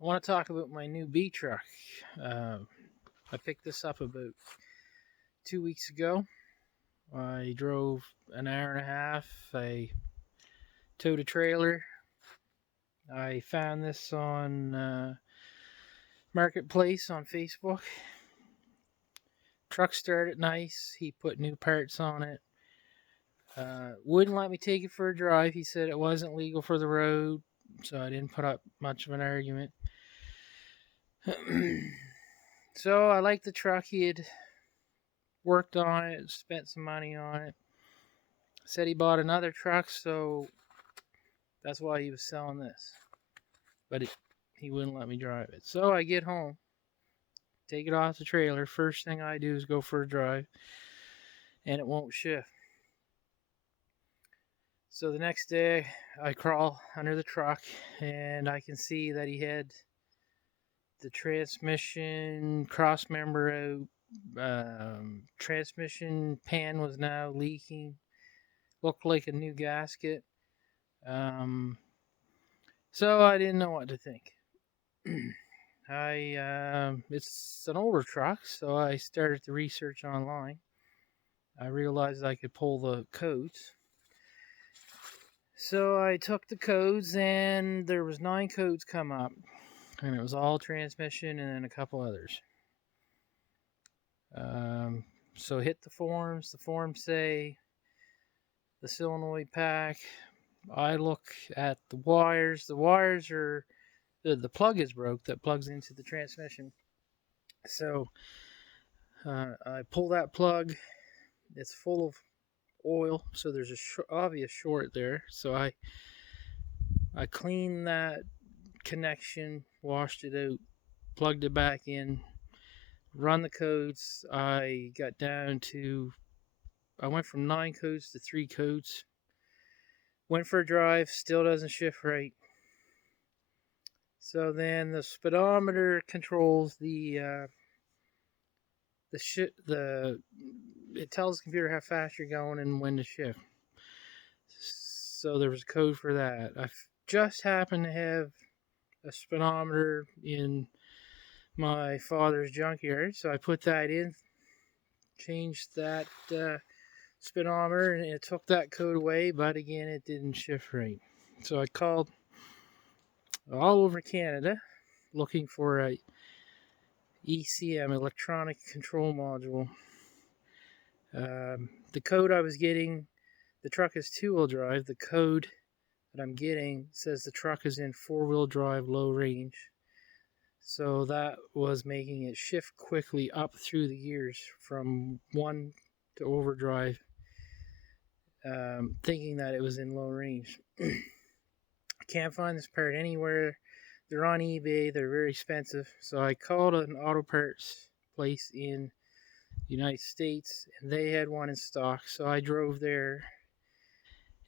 I want to talk about my new B truck. I picked this up about 2 weeks ago. I drove an hour and a half. I towed a trailer. I found this on Marketplace on Facebook. Truck started nice. He put new parts on it. Wouldn't let me take it for a drive. He said it wasn't legal for the road, so I didn't put up much of an argument. So I liked the truck. He had worked on it, spent some money on it. Said he bought another truck, so that's why he was selling this. But he wouldn't let me drive it. So I get home, take it off the trailer. First thing I do is go for a drive, and it won't shift. So the next day, I crawl under the truck, and I can see that he had the transmission cross member out. Transmission pan was now leaking. Looked like a new gasket. So I didn't know what to think. It's an older truck, so I started the research online. I realized I could pull the codes. So I took the codes, and there was 9 codes come up, and it was all transmission and then a couple others. So hit the forms. The forms say the solenoid pack. I look at the wires. The wires are the plug is broke that plugs into the transmission. So I pull that plug. It's full of oil, so there's a obvious short there. So I cleaned that connection, washed it out, plugged it back in, run the codes. I went from 9 codes to 3 codes. Went for a drive, still doesn't shift right. So then the speedometer controls it tells the computer how fast you're going and when to shift. So there was a code for that. I just happened to have a speedometer in my father's junkyard, so I put that in, changed that speedometer, and it took that code away, but again, it didn't shift right. So I called all over Canada looking for a ECM, electronic control module. The code I was getting, the truck is 2-wheel drive. The code that I'm getting says the truck is in 4-wheel drive low range. So that was making it shift quickly up through the gears from 1 to overdrive, thinking that it was in low range. I can't find this part anywhere. They're on eBay. They're very expensive. So I called an auto parts place in the United States, and they had one in stock. So I drove there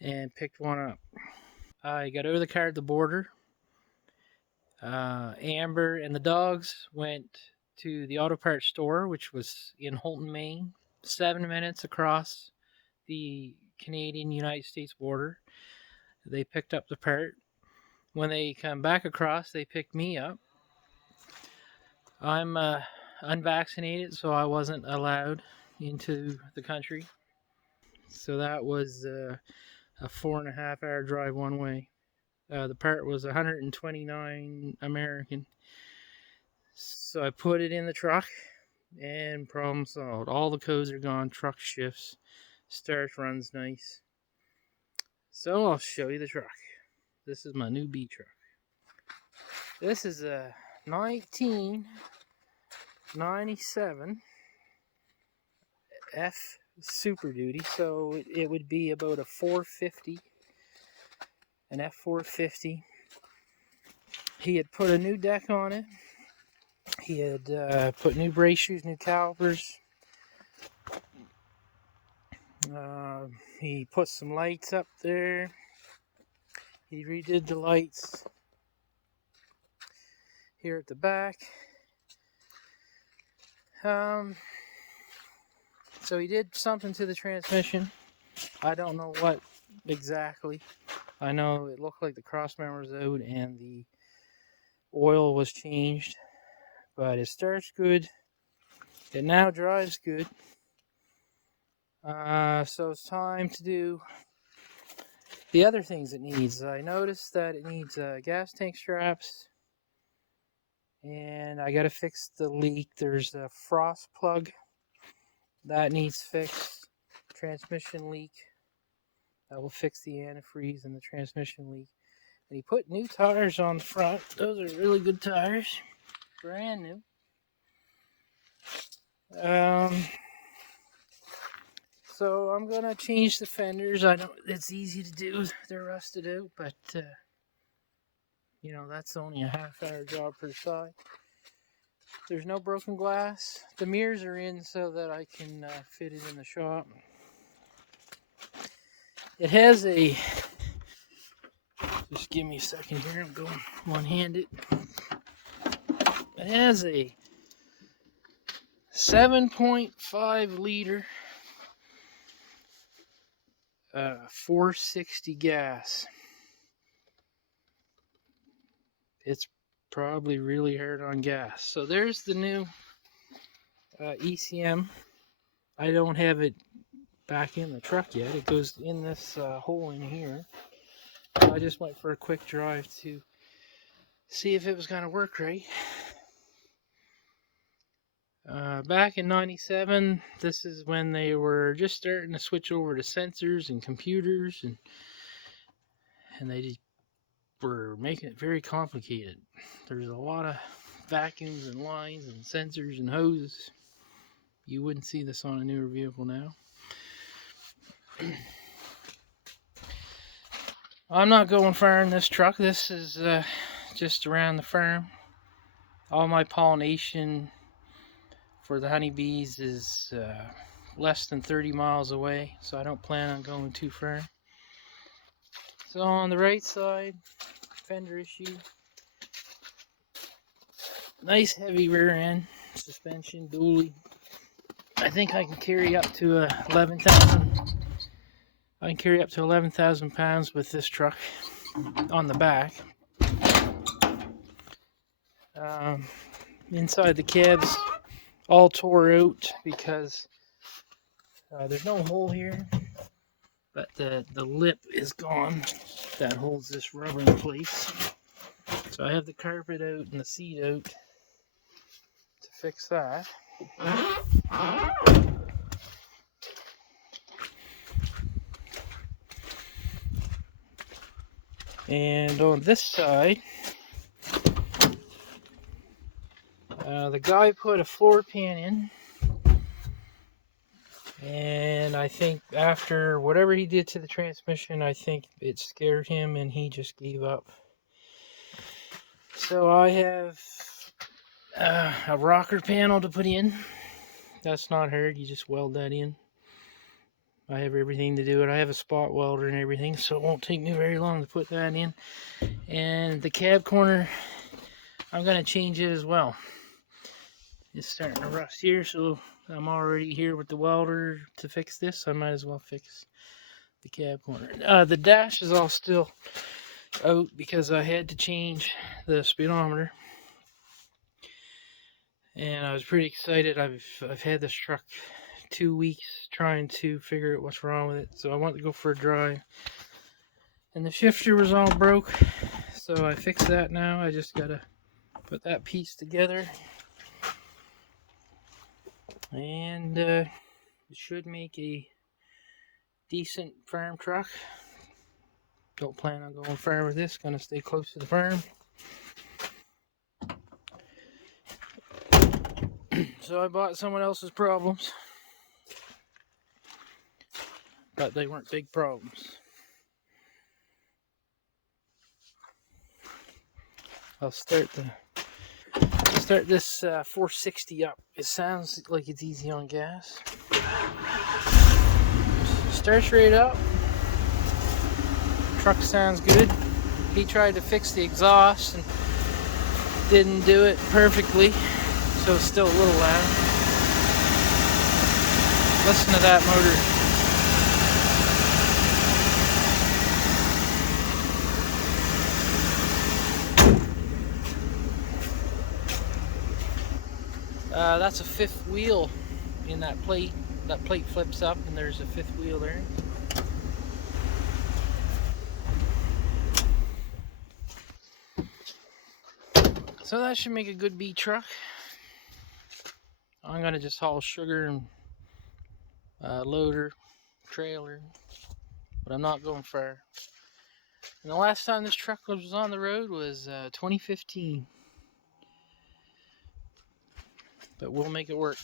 and picked one up. I got out of the car at the border. Amber and the dogs went to the auto parts store, which was in Holton, Maine, 7 minutes across the Canadian-United States border. They picked up the part. When they come back across, they picked me up. I'm unvaccinated, so I wasn't allowed into the country. So that was a 4.5-hour drive one way. The part was 129 American. So I put it in the truck, and problem solved. All the codes are gone. Truck shifts. Starts, runs nice. So I'll show you the truck. This is my new B truck. This is a 1997 F Super Duty, so it would be about a 450, an F450. He had put a new deck on it. He had put new brake shoes, new calipers. He put some lights up there. He redid the lights here at the back. So he did something to the transmission. I don't know what exactly. I know it looked like the cross members out and the oil was changed, but it starts good. It now drives good. So it's time to do the other things it needs. I noticed that it needs gas tank straps, and I got to fix the leak. There's a frost plug that needs fixed. Transmission leak. I will fix the antifreeze and the transmission leak. And he put new tires on the front. Those are really good tires. Brand new. So I'm gonna change the fenders. I don't. It's easy to do. They're rusted out, but you know, that's only a half-hour job per side. There's no broken glass. The mirrors are in so that I can fit it in the shop. It has a. Just give me a second here. I'm going one-handed. It has a 7.5 liter 460 gas. It's probably really hard on gas. So there's the new ECM. I don't have it back in the truck yet. It goes in this hole in here. I just went for a quick drive to see if it was going to work right. Back in '97, this is when they were just starting to switch over to sensors and computers, and they were making it very complicated. There's a lot of vacuums and lines and sensors and hoses. You wouldn't see this on a newer vehicle now. I'm not going far in this truck. This is just around the farm. All my pollination for the honeybees is less than 30 miles away, so I don't plan on going too far. So on the right side, fender issue. Nice heavy rear end, suspension, dually. I think I can carry up to 11,000. I can carry up to 11,000 pounds with this truck on the back. Inside the cab's all tore out because there's no hole here, but the lip is gone that holds this rubber in place. So I have the carpet out and the seat out to fix that. And on this side, the guy put a floor pan in, and I think after whatever he did to the transmission, I think it scared him and he just gave up. So I have a rocker panel to put in. That's not hard, you just weld that in. I have everything to do it. I have a spot welder and everything, so it won't take me very long to put that in. And the cab corner, I'm going to change it as well. It's starting to rust here, so I'm already here with the welder to fix this. I might as well fix the cab corner. The dash is all still out because I had to change the speedometer. And I was pretty excited. I've had this truck 2 weeks trying to figure out what's wrong with it, so I wanted to go for a drive. And the shifter was all broke, so I fixed that now. I just gotta put that piece together, and it should make a decent farm truck. Don't plan on going far with this, gonna stay close to the farm. So I bought someone else's problems, but they weren't big problems. I'll start this 460 up. It sounds like it's easy on gas. Starts right up. Truck sounds good. He tried to fix the exhaust and didn't do it perfectly, so it's still a little loud. Listen to that motor. That's a fifth wheel in that plate. That plate flips up and there's a fifth wheel there. So that should make a good B truck. I'm gonna just haul sugar and loader, trailer, but I'm not going far. And the last time this truck was on the road was 2015. But we'll make it work.